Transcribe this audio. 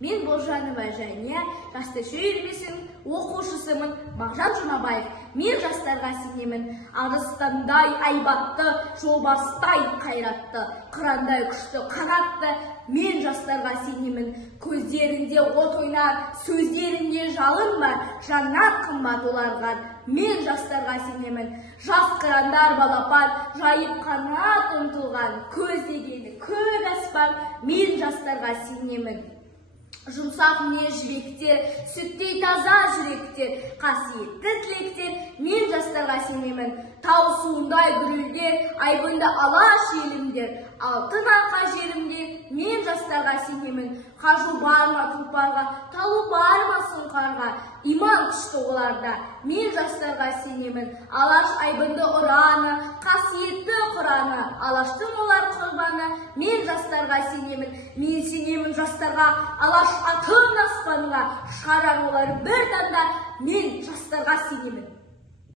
Мен Болжанова және жастар үйірмесінің оқушысымын Мағжан Жұмабаев. Мен жастарға сенемін. Арыстандай айбатты, жолбарыстай қайратты, қырандай күшті, қанатты. Мен жастарға сенемін. Көздерінде от ойнар, сөздерінде жалын бар, жаннан қымбат оларға. Мен жастарға сенемін. Жас қырандар балапан, жайып қанат ұмтылған, көздегені көк аспан. Мен жастарға сенемін. Жұмсақ не жүректер, сүттей таза жүректер, қасиетті тілектер. Мен жастарға сенемін. Тау суындай гүрілдер, айбынды алаш елімдер, алтын арқа жерімдер. Мен жастарға сенемін. Қажу бар ма тұлпарға, талу бар ма сұңқарға, иман күшті оларда. Мен жастарға сенемін. Алаш айбынды ұраны, қасиетті құраны, алаштың олар құрбаны. Мен жастарға сенемін. Мен сенемін жастарға, алаш атын аспанға шығарар олар бір таңда. Мен жастарға сенемін.